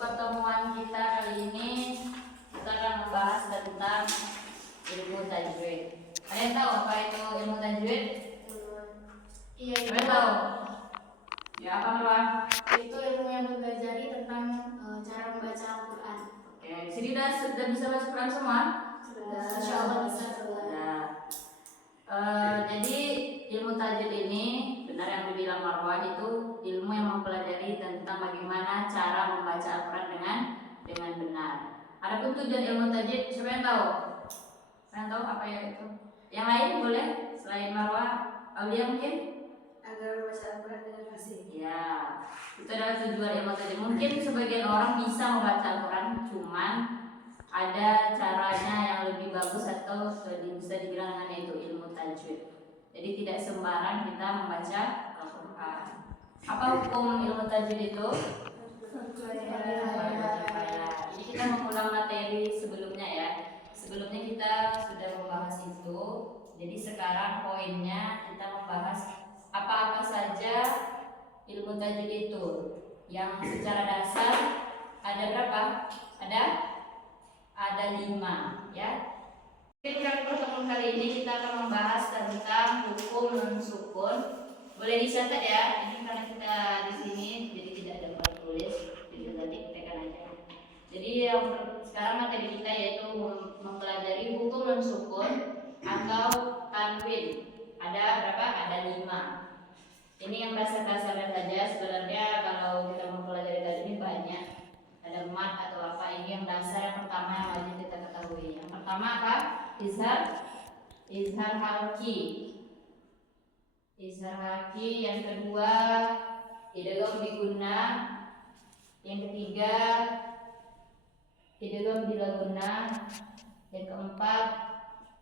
pertemuan kita kali ini kita akan membahas tentang ilmu tajwid. Kalian tahu apa itu ilmu tajwid? Iya, Kalian tahu? Ya, apa Marwan? itu ilmu yang mempelajari tentang cara membaca Al-Quran. Oke, sini sudah bisa baca Quran semua? Insya Allah bisa. Nah, jadi ilmu tajwid ini benar yang dibilang Marwan, itu ilmu yang mempelajari tentang bagaimana cara membaca Al-Quran dengan benar. Adapun tujuan ilmu tajwid, siapa yang tahu? Siapa yang tahu apa ya itu? Yang lain boleh selain Marwan, Aulia mungkin? Agar membaca Al-Quran dengan fasih. Ya, itu adalah tujuan ilmu tajwid. Mungkin sebagian orang bisa membaca Al-Quran, cuman ada caranya yang lebih bagus atau bisa dibilang dengan yaitu ilmu tajwid. Jadi tidak sembarang kita membaca Al-Quran. Apa hukum ilmu tajwid itu? Jadi kita mengulang materi sebelumnya ya. Sebelumnya kita sudah membahas itu. Jadi sekarang poinnya kita membahas apa-apa saja ilmu tajwid itu. Yang secara dasar ada berapa? Ada 5 ya. Pada pertemuan kali ini kita akan membahas tentang hukum nun sukun. Boleh dicatat ya. Ini karena kita di sini jadi tidak ada buat tulis, bisa nanti ditekan aja. Jadi yang sekarang materi kita yaitu mempelajari hukum nun sukun atau tanwin. Ada berapa? Ada 5. Ini yang dasar-dasarnya saja. Sebenarnya kalau kita mempelajari tadi ini banyak. Ada mat atau apa, ini yang dasar yang pertama yang wajib kita ketahui. Yang pertama apa? Izhar halki. Izhar halki. Yang kedua idgham biguna. Yang ketiga idgham bilaguna. Yang keempat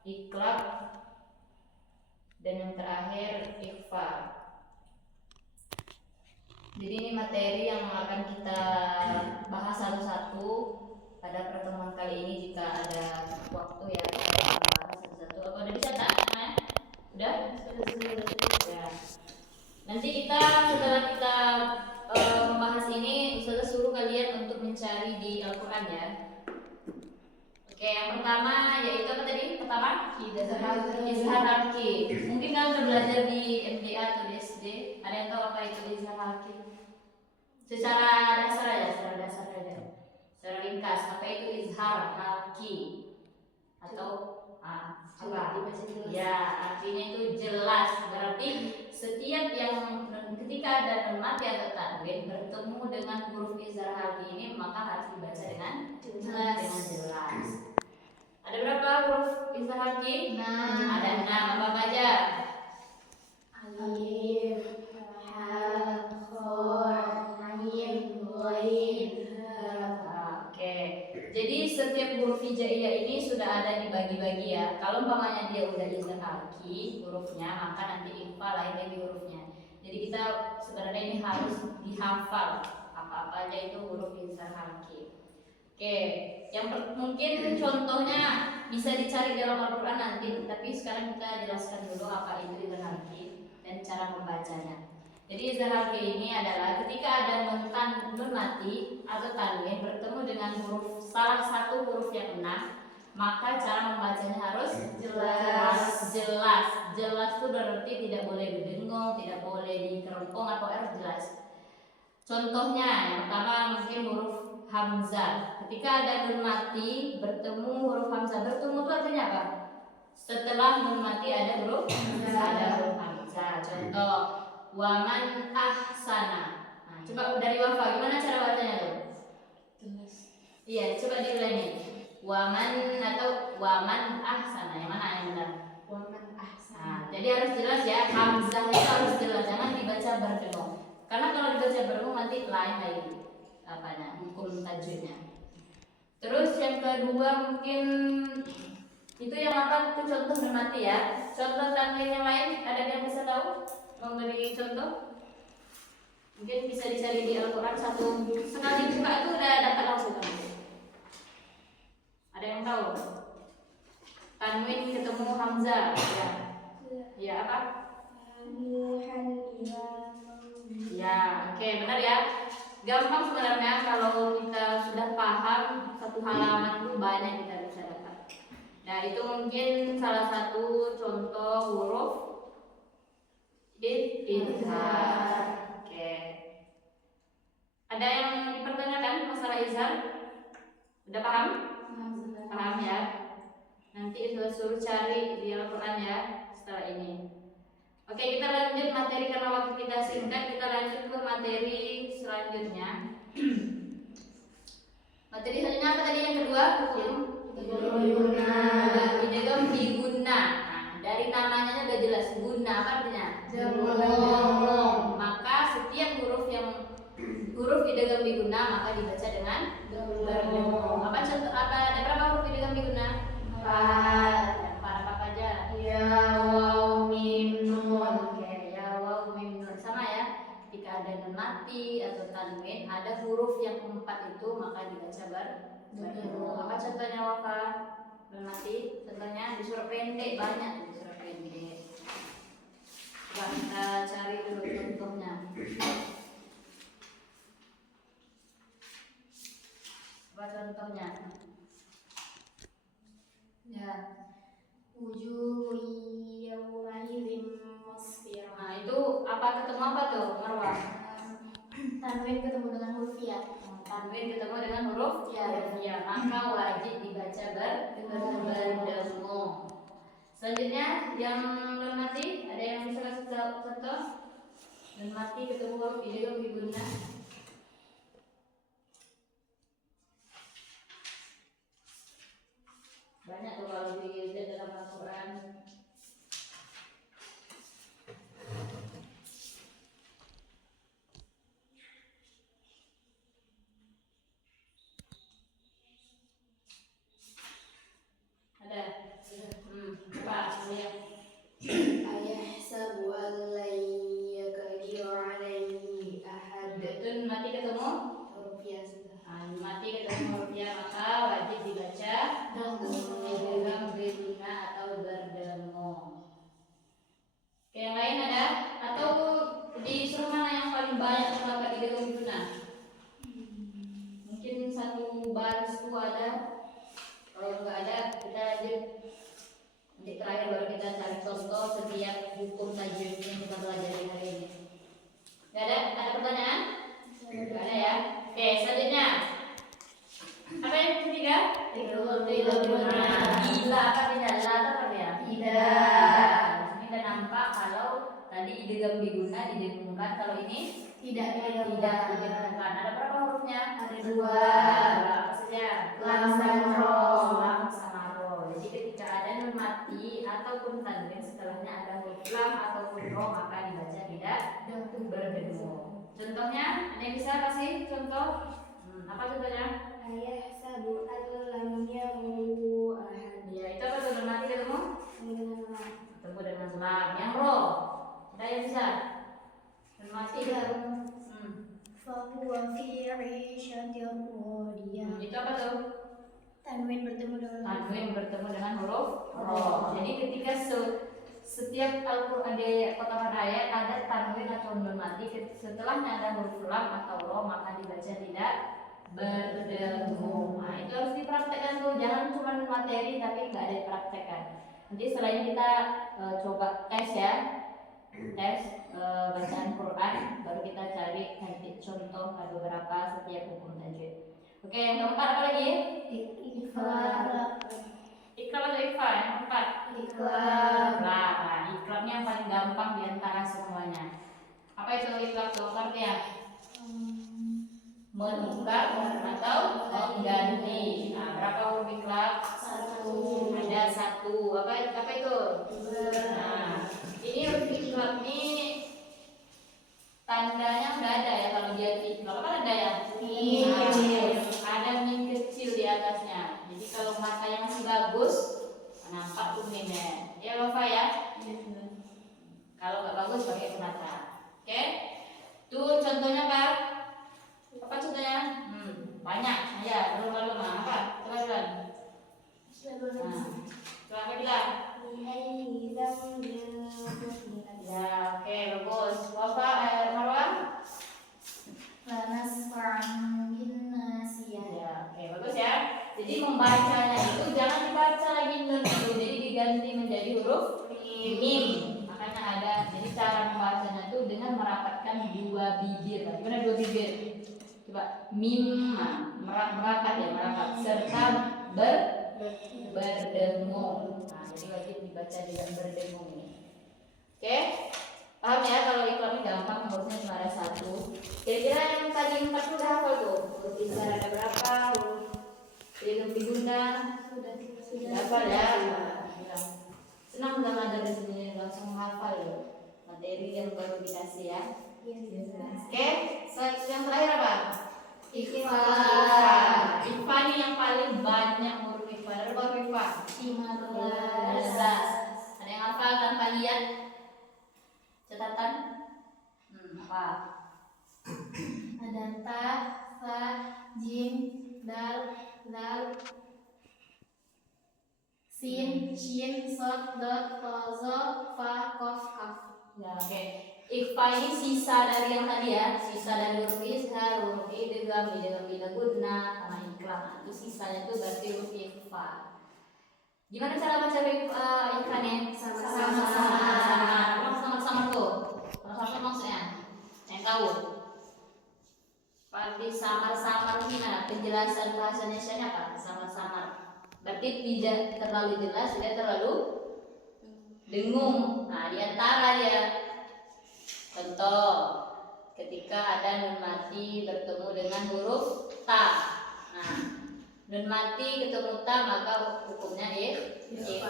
iqlab. Dan yang terakhir ikhfa. Jadi ini materi yang akan kita bahas satu-satu pada pertemuan kali ini. Jika ada waktu ya kita akan bahas satu-satu. Apa udah dicatat? Udah? Ya. Nanti kita setelah kita membahas ini, Ustazah suruh kalian untuk mencari di Al-Quran ya. Oke, yang pertama yaitu apa tadi? Pertama izhar halki. Mungkin kalian sudah belajar di MDA atau di SD. Ada yang tahu apa itu izhar halki? Secara dasar aja. Secara ringkas, apa itu izhar halki? Atau apa? Ya, artinya itu jelas. Berarti setiap yang ketika ada nun mati atau tanwin bertemu dengan huruf izhar halki ini, maka harus dibaca dengan jelas. Ada berapa huruf izhar halki? 6. Ada 6. Apa aja? Alif, ha, kha, ain, ghain, ha. Oke. Jadi setiap huruf hijaiyah ini sudah ada dibagi-bagi ya. Kalau umpamanya dia udah izhar halki hurufnya, maka nanti ikhfa lain lagi hurufnya. Jadi kita sebenarnya ini harus dihafal apa-apa aja itu huruf izhar halki. Oke, yang mungkin contohnya bisa dicari dalam Al-Quran nanti, tapi sekarang kita jelaskan dulu apa itu izhar halki dan cara membacanya. Jadi izhar halki ini adalah ketika ada nun mati atau tanwin bertemu dengan salah satu huruf yang 6, maka cara membacanya harus jelas. Jelas itu berarti tidak boleh didengung, tidak boleh dikerempong atau harus jelas. Contohnya yang pertama mungkin huruf hamzah. Ketika ada nun mati bertemu huruf hamzah, bertemu itu artinya apa? Setelah nun mati ada huruf hamzah. Contoh waman ahsana. Nah, coba dari Wafa gimana cara bacanya tuh? Jelas. Iya, coba diulangi. Waman atau waman ahsana. Yang mana yang benar? Waman ahsana. Nah, jadi harus jelas ya. Hamzah itu harus jelas, jangan dibaca berdengung. Karena kalau dibaca berdengung nanti lain lagi hukum tajwidnya. Terus yang kedua mungkin itu yang apa? Itu contoh nun mati ya. Contoh tanwin yang lain ada yang bisa tahu? Memberi contoh? Mungkin bisa dicari di Al-Quran satu sekali buka itu udah dapat langsung kan? Ada yang tahu? Tanwin ketemu hamzah ya. Ya apa? Ya, oke, benar ya. Gampang sebenarnya kalau kita sudah paham satu halaman itu banyak kita bisa dapat. Nah itu mungkin salah satu contoh huruf izhar. Oke. Ada yang dipertanyakan masalah izhar? Udah paham? Paham ya? Nanti suruh cari di Al-Quran ya setelah ini. Oke, kita lanjut materi karena waktu kita singkat. Kita lanjut ke materi selanjutnya. Materi selanjutnya apa tadi yang kedua? Hukum idgham diguna. Nah, dari namanya udah jelas guna apa artinya? Maka setiap huruf idgham diguna maka dibaca dengan berdengong. Apa contoh? Ada berapa huruf idgham diguna? 4. Apa aja? Ya, waw, mim, nun. Oke, ya, waw, mim, nun. Sama ya. Ketika ada nun mati atau tanwin, ada huruf yang 4 itu maka dibaca berdengong. Apa contohnya Wafa? Nun mati. Contohnya di surat pendek banyak di surat pendek. Coba kita cari dulu contohnya. Apa contohnya? Ya. Wujuhun yawma'idhin musfirah. Nah, itu apa ketemu apa tuh, Marwah? Tanwin ketemu dengan huruf ya. Tanwin ketemu dengan huruf ya, maka wajib dibaca berdengong. Selanjutnya yang nun mati, ada yang bisa kasih contoh? Nun mati ketemu huruf idgham diguna. Banyak tuh kalau dilihat dalam Al-Quran. Ada. Apa? Lihat. Ayahsabu an lan yaqdiru alaihi ahad. Itu mati ketemu Huruf ya sudah. mati ketemu huruf ya, maka wajib dibaca idgham diguna atau berdengong. Oke, yang lain ada? Atau di surat mana yang paling banyak terdapat idgham diguna? Mungkin satu baris itu ada. Kalau nggak ada, kita lanjut. Nanti terakhir baru kita cari contoh setiap hukum tajwid yang kita belajar hari ini. Nggak ada? Ada pertanyaan? Nggak ada ya? Oke, selanjutnya. Apa yang ketiga? Bila apa tidak? La apa ya? Tidak. Ini udah nampak kalau tadi idgham diguna didengungkan, kalau ini Tidak didengungkan. Ada berapa hurufnya? Ada 2. Apa saja? Lam sama ro. Lam sama ro. Jadi ketika ada nun mati ataupun tanwin setelahnya ada huruf lam ataupun ro maka dibaca tidak berdengung. Contohnya, ada yang bisa kasih contoh? Apa contohnya? Ayahsabu an lam yarahu ahad. Ya, itu apa tuh nun mati ketemu? Ketemu dengan lam. Yang ro, ada yang bisa? Nun mati ketemu. Fahuwa fi 'ishatin radiyah. Itu apa tuh? Tanwin bertemu dengan Tanwin bertemu dengan huruf ro. Jadi ketika setiap Al-Quran di potongan ayat ada tanwin atau nun mati, setelahnya ada huruf lam atau ro maka dibaca tidak berdengung. Nah, itu harus dipraktekkan tuh, jangan cuma materi tapi nggak ada dipraktekkan. Nanti setelah ini kita coba tes ya, tes bacaan Quran, baru kita cari nanti contoh ada beberapa setiap hukum tajwid. Oke, yang keempat apa lagi? Iqlab. Iqlab atau ikhfa? Yang keempat. Iqlab. Nah, iqlabnya yang paling gampang di antara semuanya. Apa itu iqlab tuh? Artinya menukar atau mengganti. Nah, berapa huruf iqlab? 1. Ada 1. Apa itu? Nah, ini huruf iqlab ini tandanya udah ada ya kalau dia iqlab. Apa ada ya? Ada mim kecil di atasnya. Jadi kalau matanya masih bagus, nampak tuh mimnya. Ya, Wafa ya. Kalau nggak bagus pakai mata. Oke? Tuh contohnya apa? Apa contohnya? Banyak. Ya, belum apa? Coba bilang. Coba bilang. Ya, oke, bagus. Wafa, Marwan? Lanasfa Jadi membacanya itu jangan dibaca lagi nun itu, jadi diganti menjadi huruf mim. Makanya ada, jadi cara membacanya itu dengan merapatkan dua bibir. Gimana dua bibir? Coba mim, merapat ya, merapat serta berdengung. Nah, jadi wajib dibaca dengan berdengung ini. Oke? Paham ya kalau ikhlas gampang, hurufnya cuma ada satu. Kira-kira yang tadi 4 udah hafal tuh? Huruf izhar ada berapa? Huruf yang diguna sudah hafal ya? Bilang. Senang nggak ngajar di sini langsung hafal loh materi yang baru dikasih ya. Oke, yang terakhir apa? Ikhfa. Ikhfa ini yang paling banyak huruf ikhfa. Ada berapa ikhfa? 15. Ada yang hafal tanpa lihat catatan? Apa? Ada ta, sa, jim, dal, zal, sin, shin, sod, dot, to, zo, fa, kof, kaf. Ya, oke. Ikhfa ini sisa dari yang tadi ya, sisa dari huruf izhar, huruf idgham, idgham bila guna, sama iklam. Itu sisanya itu berarti huruf ikhfa. Gimana cara baca ikhfanya? Sama-sama tuh. Sama-sama maksudnya. Yang tahu? Berarti samar-samar gimana? Penjelasan bahasa Indonesia-nya apa? Samar-samar. Berarti tidak terlalu jelas, tidak terlalu dengung. Nah, di antara dia contoh ketika ada nun mati bertemu dengan huruf ta. Nah, nun mati ketemu ta maka hukumnya ikhfa.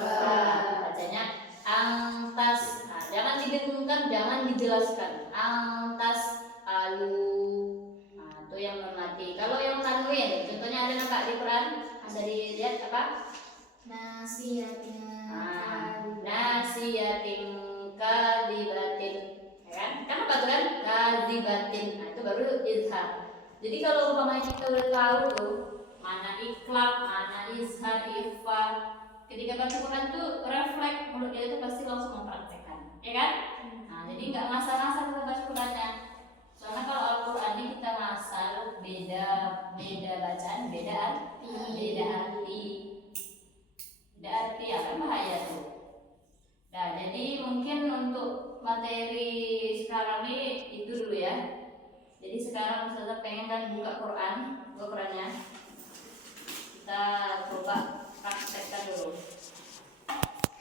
Bacanya angtas. Nah, jangan didengungkan, jangan dijelaskan. Angtas alu. Nah, itu yang nun mati. Kalau yang tanwin, contohnya ada nampak di Quran, bisa dilihat apa? Nasiyatin. Nasiyatin kadzibatin, ya kan? Kan apa tuh kan? Kadzibatin. Nah, itu baru izhar. Jadi kalau umpamanya kita udah tahu tuh mana ikhlas, mana izhar, ikhfa, ketika baca Quran tuh refleks mulut kita tuh pasti langsung mempraktekkan, ya kan? Nah, jadi nggak ngasal-ngasal kita baca Qurannya. Soalnya kalau Al-Quran ini kita ngasal beda bacaan, beda arti akan bahaya tuh. Nah, jadi mungkin untuk materi sekarang ini itu dulu ya. Jadi sekarang Ustazah pengen kan buka Qurannya. Kita coba praktekkan dulu.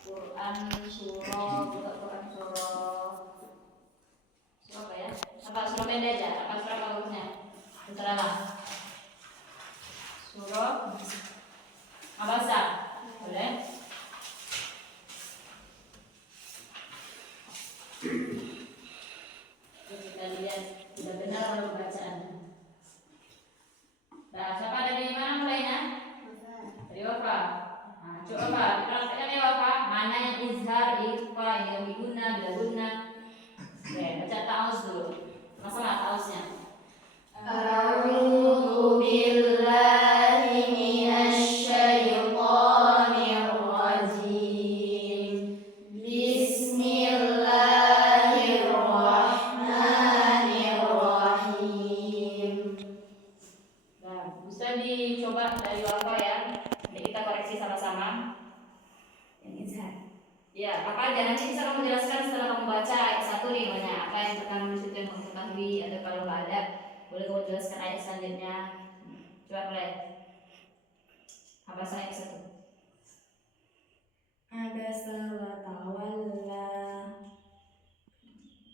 Quran surah, buka Quran surah. Surah apa ya? Apa surah pendek aja? Apa surah bagusnya? Terserah. Surah Abasa. Boleh? Kita lihat sudah benar belum bacaannya. Nah, siapa dari mana mulainya? Dari Wafa. Nah, coba praktekkan ya Wafa. Mana yang izhar, ikhfa, yang diguna, bila guna. Oke, baca ta'awuz dulu. Masalah ta'awuznya. A'udzu billahi minasy syaithanir rajim. Bismillahirrahmanirrahim. Nah, bisa dicoba dari Wafa ya. Nanti kita koreksi sama-sama. Yang izhar. Ya, apa aja nanti bisa kamu jelaskan setelah kamu baca ayat 1 nih banyak apa yang terkandung di situ yang kamu ketahui, atau kalau nggak ada boleh kamu jelaskan ayat selanjutnya. Coba mulai. Apa ayat 1? Abasa wa tawalla.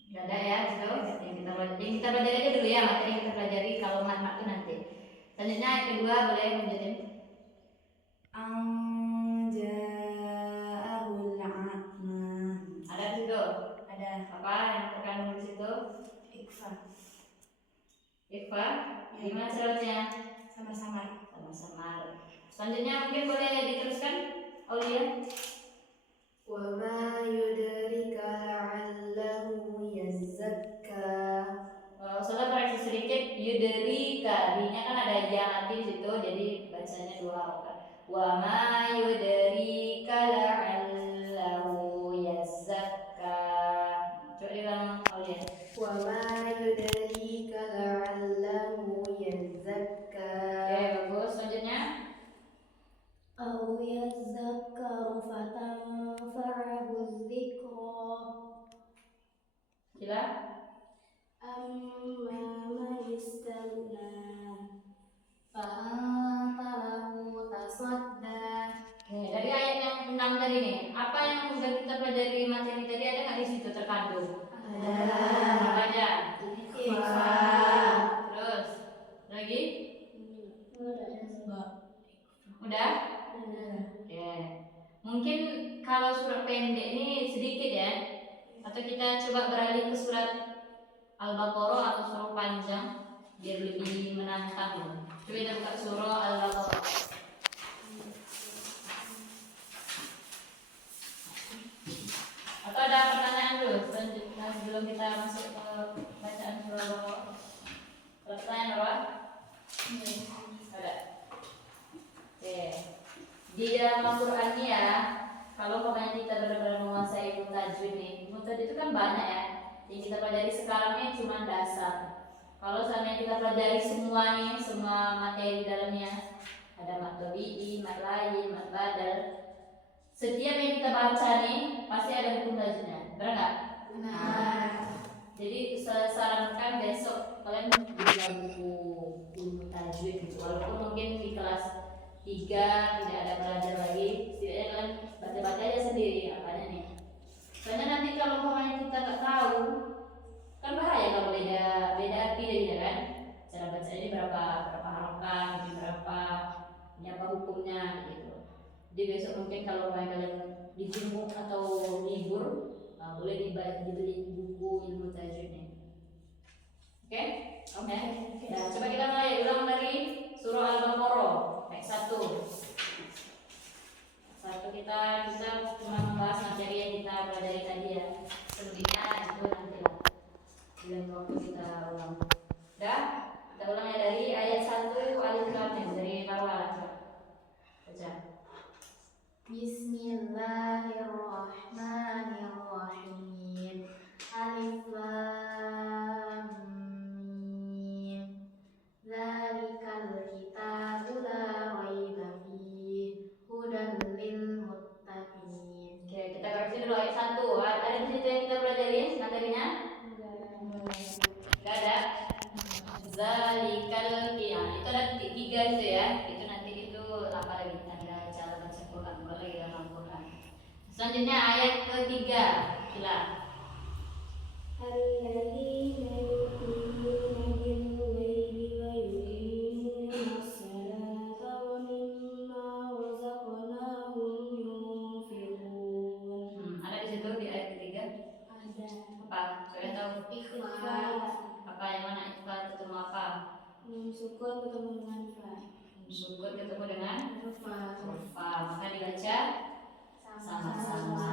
Nggak ada ya itu yang kita pelajari aja dulu ya, materi yang kita pelajari kalau mat itu nanti. Selanjutnya ayat kedua boleh lanjutin. Anja'ahul a'ma. Ada di situ. Ada Apa yang terkandung di situ? ikhfa. Ikhfa. Gimana caranya? Sama-sama. Sama-sama. Selanjutnya mungkin boleh diteruskan Aulia. Wa ma yudrika la'allahu yazakka. Saudara koreksi sedikit, yudrika, di-nya kan ada ya nanti di situ, jadi bacanya 2 harokat. Wa ma yudrika la'allahu yazakka. Coba diulang Aulia. Wa ma yudrika la'allahu yazakka. Oke, bagus. Selanjutnya Udah? Oke. Mungkin kalau surat pendek ini sedikit ya. Atau kita coba beralih ke surat Al-Baqarah atau surah panjang biar lebih menantang loh. Coba kita buka surah Al-Baqarah. Atau ada pertanyaan dulu sebelum kita masuk ke bacaan surah Al-Baqarah? Ada pertanyaan apa? Ada. Oke. Di dalam Al-Quran ini ya, kalau pokoknya kita benar-benar menguasai ilmu tajwid nih, ilmu tajwid itu kan banyak ya. Yang kita pelajari sekarang ini cuma dasar. Kalau seandainya kita pelajari semua nih, semua materi di dalamnya, ada mat tabi'i, mat lain, mat badal. Setiap yang kita baca nih pasti ada hukum tajwidnya, benar nggak? Benar. Jadi saya sarankan besok kalian beli buku ilmu tajwid gitu. Walaupun mungkin di kelas 3 tidak ada belajar lagi, setidaknya kalian baca-baca aja sendiri apanya nih. Soalnya nanti kalau pemain kita nggak tahu, kan bahaya kalau beda arti dia kan. Cara baca ini berapa harokat, ini apa hukumnya gitu. Jadi besok mungkin kalau pemain kalian dijemuk atau libur, boleh dibeli buku ilmu tajwidnya. Oke? Oke. Nah, coba kita mulai ulang dari surah Al-Baqarah ayat 1. Kita cuma membahas materi yang kita pelajari tadi ya. Selebihnya itu nanti lah dengan waktu kita ulang. Udah? Kita ulang ya dari ayat 1 Alif Lam Mim dari Marwah. Baca. Bismillahirrahmanirrahim. Alif Lam Mim. Dzalikal kitabu la raiba fihi hudan lil muttaqin. Oke, kita koreksi dulu ayat 1. Ada di situ yang kita pelajari materinya? Enggak ada. Zalikal qiyam. Itu ada titik 3 itu ya. Itu nanti itu apa lagi? Tanda cara baca Quran, bukan lagi dalam Al-Quran. Selanjutnya ayat ketiga. Sila. Alladzina yu'minuna bil-ghaibi wa yuqimuna as-salata wa mimma razaqnahum yunfiqun. Ada di situ di ayat ketiga. Ada. Apa? Saya tahu. Ikhlas. Apa yang mana ikhlas ketemu apa? Sukun ketemu dengan fa. Syukur ketemu dengan Fa. fa. Maka dibaca sama-sama.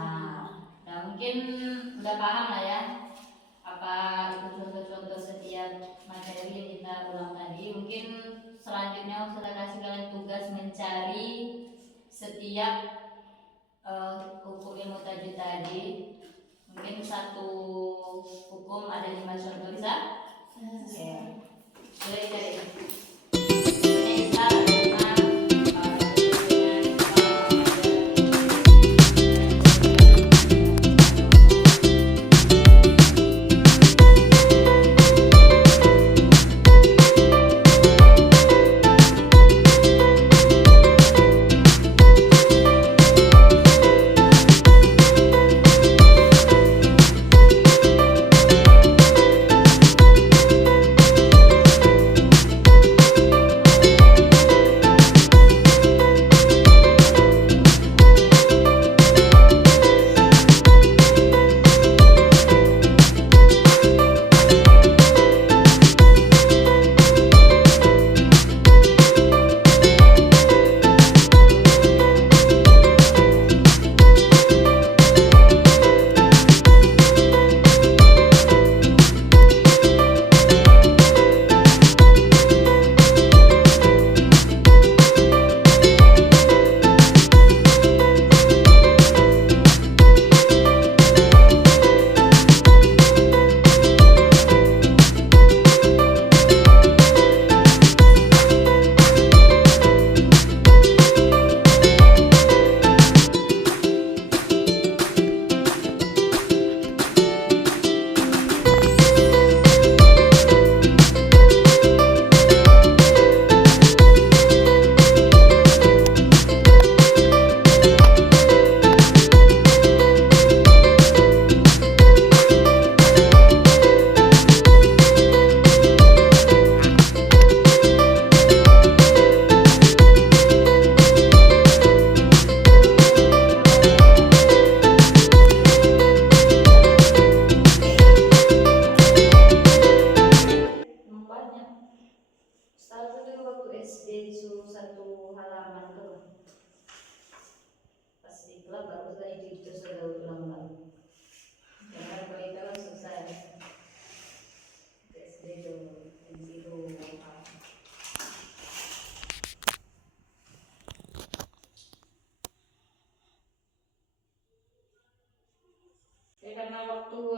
Nah, mungkin udah paham lah ya apa itu contoh-contoh setiap materi yang kita ulang tadi. Mungkin selanjutnya saya kasih kalian tugas mencari setiap hukum ilmu tajwid tadi. Mungkin satu hukum ada 5 contoh, bisa? Oke. Boleh cari.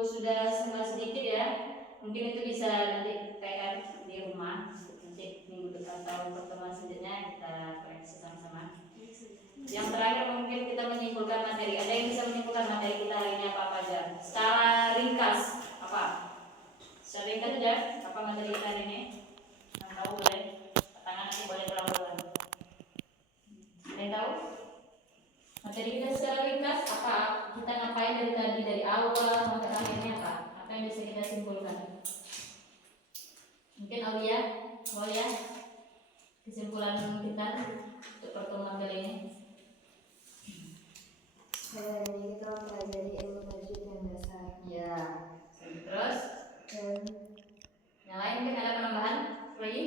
sudah sedikit ya, mungkin itu bisa nanti PR di rumah, nanti minggu depan atau pertemuan selanjutnya kita koreksi sama-sama. Yang terakhir mungkin kita menyimpulkan materi. Ada yang bisa menyimpulkan materi kita hari ini apa aja? Secara ringkas apa? Secara ringkas aja apa materi kita hari ini? Yang tahu boleh tangan, nanti boleh berlalu. Ada yang tahu? Materi kita secara ringkas apa? Kita ngapain dari tadi, dari awal sampai akhirnya apa? Apa yang bisa kita simpulkan? Mungkin Aulia, kesimpulan kita untuk pertemuan kali ini. Kita pelajari ilmu tajwid yang dasar. Ya. Terus Dan yang lain mungkin ada penambahan lagi?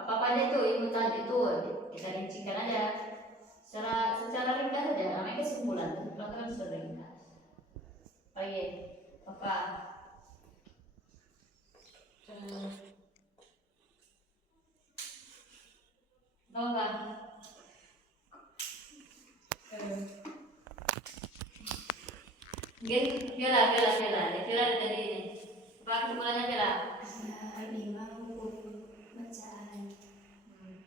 Apa aja itu ilmu tajwid itu kita rincikan aja. Secara ringkas aja, namanya kesimpulan. Peraturan secara ringkas. Oke, apa? Nova. Mungkin Viola tadi ini. Apa kesimpulannya Viola? lima hukum bacaan.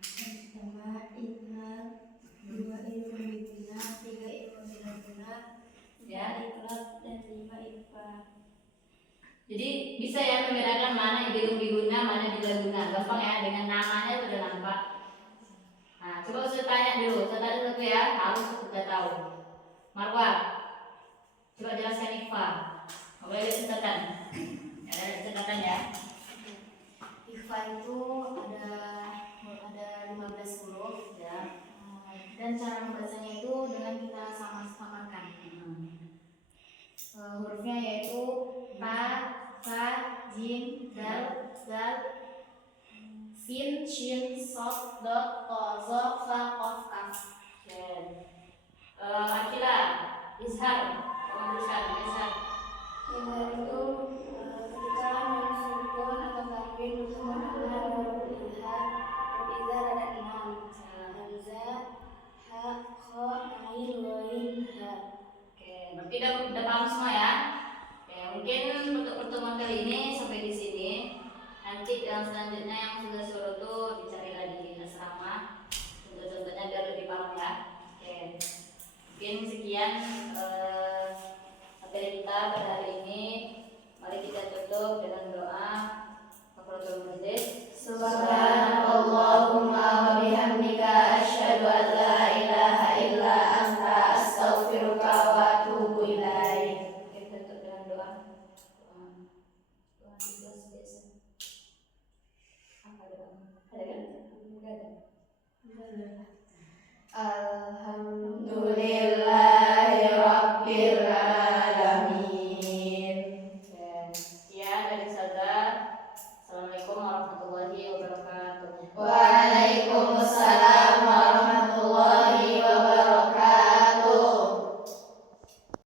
Pertama idgham, dua ilmu biguna, tiga ilmu tidak guna, Ya. ikhlas, dan lima ikhfa. Jadi bisa ya membedakan mana yang diguna, mana yang tidak guna. Gampang ya, dengan namanya sudah nampak. Nah, coba saya tanya dulu. Saya tanya satu ya, harus kita tahu. Marwa, coba jelaskan ikhfa. Boleh lihat catatan. Ada catatan ya. Ikhfa itu ada 15 huruf Ya. dan cara membacanya itu dengan kita samakan. Hurufnya yaitu ta, fa, jim, dal, zal, sin, shin, sod, dot, to, zo, fa, kof, kaf. Oke. Akila, Izhar, kamu tuliskan Izhar. Izhar itu ketika nun sukun atau tanwin bertemu dengan huruf izhar. Huruf izhar ada 6. Hamzah, ha, kha, ain, ghain, ha. Oke, berarti udah paham semua ya. Oke, mungkin untuk pertemuan kali ini sampai di sini. Nanti yang selanjutnya yang sudah suruh tuh dicari lagi di asrama. Contoh-contohnya biar lebih paham ya. Oke, mungkin sekian materi kita pada hari ini. Mari kita tutup dengan doa. Kafaratul majlis. Subhanallahumma wa bihamdika asyhadu an la ilaha illa anta astaghfiruka wa atubu ilaik. Kita tutup dengan doa. Doa biasa. Apa doa? Ada kan? Enggak ada. Alhamdulillah.